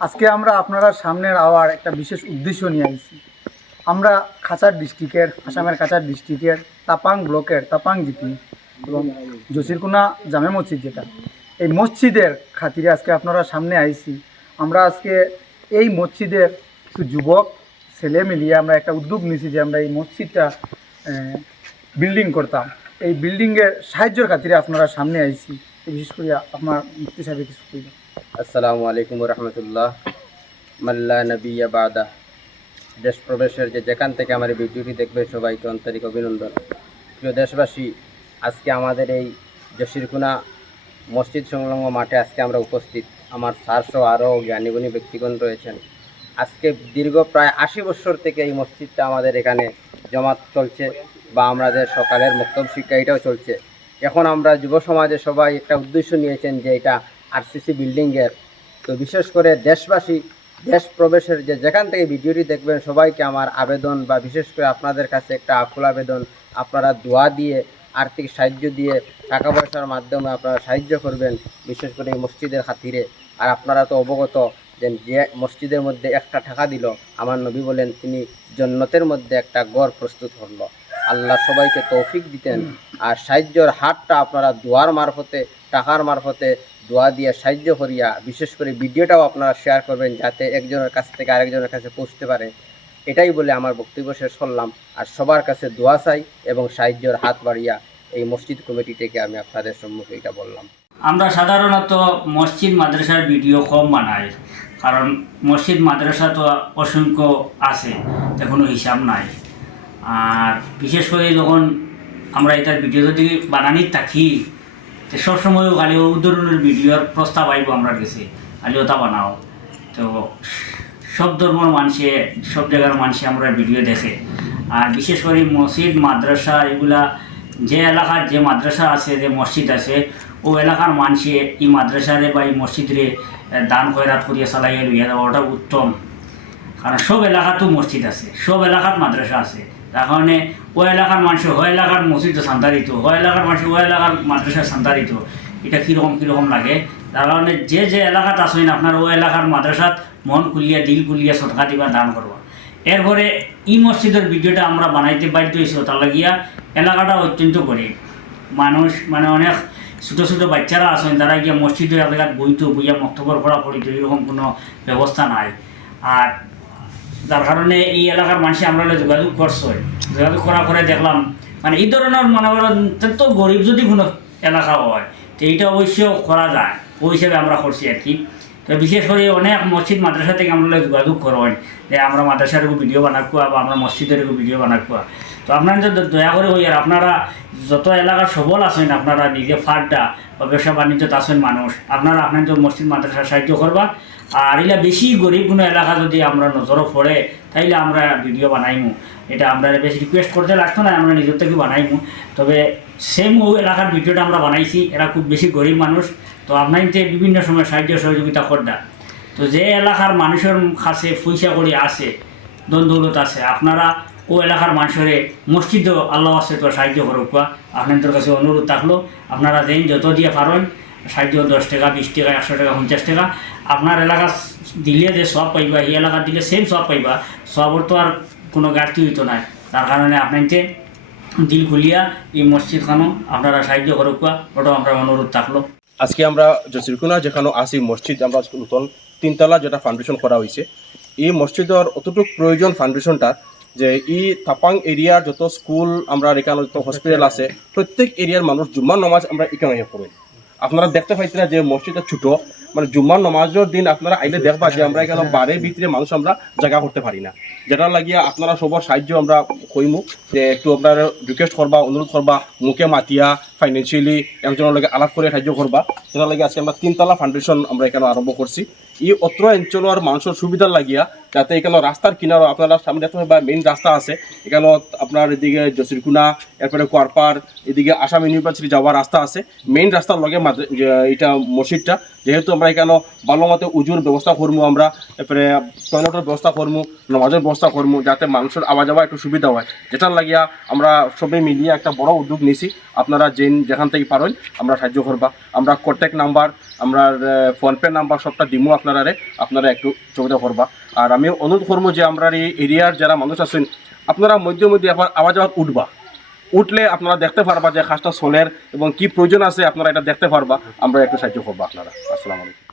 আজকে আমরা আপনারা সামনের আওয়ার একটা বিশেষ উদ্দেশ্য নিয়ে আসছি। আমরা খাঁচার ডিস্ট্রিক্টের, আসামের কাছাড় ডিস্ট্রিক্টের, তাপাং ব্লকের, তাপাং জিপি এবং জসিরকুনা জামে মসজিদ যেটা, এই মসজিদের খাতিরে আজকে আপনারা সামনে আইছি আমরা আজকে এই মসজিদের কিছু যুবক, ছেলে মিলিয়ে আমরা একটা উদ্যোগ নিয়েছি যে আমরা এই মসজিদটা বিল্ডিং করতাম। এই বিল্ডিংয়ের সাহায্যের খাতিরে আপনারা সামনে আইছি বিশেষ করে আপনার মুফতি সাহেব কিছু কইবেন। আসসালামু আলাইকুম রহমতুল্লাহ মাল্লা নবী বাদা। দেশ প্রবেশের যে যেখান থেকে আমার এই ভিডিওটি দেখবে সবাইকে আন্তরিক অভিনন্দন। প্রিয় দেশবাসী, আজকে আমাদের এই জসিরকুনা মসজিদ সংলগ্ন মাঠে আজকে আমরা উপস্থিত। আমার স্যারসহ আরও জ্ঞানীগুণী ব্যক্তিগণ রয়েছেন। আজকে দীর্ঘ প্রায় আশি বছর থেকে এই মসজিদটা আমাদের এখানে জমাত চলছে বা আমাদের সকালের মক্তব শিক্ষা এটাও চলছে। এখন আমরা যুব সমাজে সবাই একটা উদ্দেশ্য নিয়েছেন যে এটা আরসিসি বিল্ডিংয়ের তো বিশেষ করে দেশবাসী দেশ প্রবেশের যে যেখান থেকে ভিডিওটি দেখবেন, সবাইকে আমার আবেদন বা বিশেষ করে আপনাদের কাছে একটা আকুল আবেদন। আপনারা দোয়া দিয়ে, আর্থিক সাহায্য দিয়ে, টাকা পয়সার মাধ্যমে আপনারা সাহায্য করবেন, বিশেষ করে এই মসজিদের খাতিরে। আর আপনারা তো অবগত যে যে মসজিদের মধ্যে একটা টাকা দিল, আমার নবী বলেন, তিনি জন্নতের মধ্যে একটা গড় প্রস্তুত করল। আল্লাহ সবাইকে তৌফিক দিতেন। আর সাহায্যর হাতটা আপনারা দোয়ার মারফতে, টাকার মারফতে দোয়া দিয়ে সাহায্য করিয়া, বিশেষ করে ভিডিওটাও আপনারা শেয়ার করবেন যাতে একজনের কাছ থেকে আরেকজনের কাছে পৌঁছতে পারে। এটাই বলে আমার বক্তব্য শেষ করলাম। আর সবার কাছে দোয়া চাই এবং সাহায্যর হাত বাড়িয়া এই মসজিদ কমিটি থেকে আমি আপনাদের সম্মুখে এটা বললাম। আমরা সাধারণত মসজিদ, মাদ্রাসার ভিডিও কম বানাই, কারণ মসজিদ, মাদ্রাসা তো অসংখ্য আছে কোনো হিসাব নাই। আর বিশেষ করে যখন আমরা এটার ভিডিও যদি বানানি থাকি তো সবসময় খালি ধরনের ভিডিওর প্রস্তাব আইব আমরা কাছে। খালি ওটা বানাও। তো সব ধর্মের মানুষে, সব জায়গার মানুষে আমরা ভিডিও দেখে। আর বিশেষ করে মসজিদ, মাদ্রাসা, এগুলা যে এলাকার যে মাদ্রাসা আছে, যে মসজিদ আছে, ও এলাকার মানুষে এই মাদ্রাসারে বা এই মসজিদরে দান খয়রাত করিয়া চালাইয়া লইয়া দেওয়া ওটা উত্তম। কারণ সব এলাকাতেও মসজিদ আছে, সব এলাকাত মাদ্রাসা আছে। তার কারণে ও এলাকার মানুষ ও এলাকার মসজিদে সান্তারিত ও এলাকার মানুষ ও এলাকার মাদ্রাসা সান্তারিত, এটা কীরকম কীরকম লাগে? তার কারণে যে যে এলাকাত আসেন আপনার ও এলাকার মাদ্রাসাত মন খুলিয়া, দিল খুলিয়া সদকা দিবা, দান করবা। এরপরে ই মসজিদের ভিডিওটা আমরা বানাইতে বাধ্য হয়েছি, তার লাগিয়া এলাকাটা অত্যন্ত গরিব। মানুষ মানে অনেক ছোটো ছোটো বাচ্চারা আছেন, তারা গিয়া মসজিদের এলাকাত বইতো, বইয়া মক্তবর পড়া পড়িত, এরকম কোনো ব্যবস্থা নাই। আর যার কারণে এই এলাকার মানুষ আমরা যোগাযোগ করছে। যোগাযোগ করার পরে দেখলাম মানে এই ধরনের মনে করেন তো গরিব যদি কোনো এলাকা হয়, তো এইটা অবশ্য করা যায়। ওই হিসেবে আমরা করছি আর কি। তো বিশেষ করে অনেক মসজিদ মাদ্রাসা থেকে আমরা যোগাযোগ করেন। যে আমরা মাদ্রাসার ভিডিও বানাকুয়া বা আমরা মসজিদের ভিডিও বানাকুয়া তো আপনারা যদি দয়া করে ওই আর আপনারা যত এলাকার সবল আছেন, আপনারা নিজে ফাড্ডা বা ব্যবসা বাণিজ্যত আছেন মানুষ, আপনারা আপনার আপনাদের মসজিদ মাদ্রাসা সাহায্য করবা আর এলা বেশি গরিব কোনো এলাকা যদি আমরা নজরও পড়ে, তাইলে আমরা ভিডিও বানাইমু। এটা আমরা বেশি রিকোয়েস্ট করতে লাগতো না, আমরা নিজের থেকে বানাইমু। তবে সেম ও এলাকার ভিডিওটা আমরা বানাইছি, এরা খুব বেশি গরিব মানুষ। তো আপনাইতে বিভিন্ন সময় সাহায্য সহযোগিতা করদা। তো যে এলাকার মানুষের কাছে পয়সা করি আছে দন দৌলত আছে, আপনারা ও এলাকার মানুষের মসজিদও আল্লাহ আছে তো সাহায্য করুক আপনাদের কাছে অনুরোধ থাকল, আপনারা দেন, যত দিয়ে পারেন, সাহায্য দশ টাকা, বিশ টাকা, একশো টাকা, পঞ্চাশ টাকা। আপনার এলাকা দিলে যে সব পাইবা, এই এলাকা দিলে সেম সব পাইবা, সবর তো আর কোনো ঘাটতি হইতো না। তার কারণে আপনাকে দিল খুলিয়া এই মসজিদখানো আপনারা সাহায্য করুক ওটাও আমরা অনুরোধ থাকল। আজকে আমরা জসিরকুনা, যেখানে আছি, মসজিদ আমরা নতুন তিনতলা যেটা ফাউন্ডেশন করা হয়েছে এই মসজিদের অতটুকু প্রয়োজন ফাউন্ডেশনটার যে ই তাপাং এরিয়ার যত স্কুল আমরা এখানে যত হসপিটাল আছে, প্রত্যেক এরিয়ার মানুষ জুম্মার নমাজ আমরা এখানে করি আপনারা দেখতে পাইছেন যে মসজিদটা ছোট মানে জুম্মার নমাজের দিন আপনারা আইলে দেখবা যে আমরা এখানে বারের ভিতরে মানুষ আমরা জায়গা করতে পারি না। যেটা লাগিয়ে আপনারা সবার সাহায্য আমরা কইমু যে একটু আপনারা রিকোয়েস্ট করবা অনুরোধ করবা, মুখে মাতিয়া ফাইন্যান্সিয়ালি একজনের লগে আলাপ করে সাহায্য করবা। সেটা লাগে আজকে আমরা তিনতলা ফাউন্ডেশন আমরা এখানে আরম্ভ করছি। এই অত্র অঞ্চলের মানুষের সুবিধা লাগিয়া যাতে এখানে রাস্তার কিনারো আপনারা সামনে দেখতে পাবেন মেইন রাস্তা আছে, এখানে আপনার এদিকে জসিরকুনা, এরপরে কোয়ারপার, এদিকে আসাম ইউনিভার্সিটি যাওয়ার রাস্তা আছে। মেইন রাস্তার লগে এটা মসজিদটা। যেহেতু আমরা এখানে ভালো মতো উজুর ব্যবস্থা করব আমরা, এরপরে টয়লেটের ব্যবস্থা করব নমাজের ব্যবস্থা করব যাতে মানুষের আওয়া যাওয়া একটু সুবিধা হয়। যেটার লাগিয়া আমরা সবাই মিলিয়ে একটা বড় উদ্যোগ নিছি। আপনারা যে যেন যেখান থেকে পারেন আমরা সাহায্য করবা। আমরা কন্ট্যাক্ট নাম্বার আমরা ফোনপে নাম্বার সবটা দিমু আপনারা আপনারা একটু যোগাযোগ করবা। আর আমি অনুরোধ করব যে আমরা এই এরিয়ার যারা মানুষ আছেন, আপনারা মধ্যে মধ্যে আবার আওয়াজ আওয়াজ উঠবা। উঠলে আপনারা দেখতে পারবা যে খাসটা সোলের এবং কি প্রয়োজন আছে, আপনারা এটা দেখতে পারবা। আমরা একটু সাহায্য করব আপনারা। আসসালামু আলাইকুম।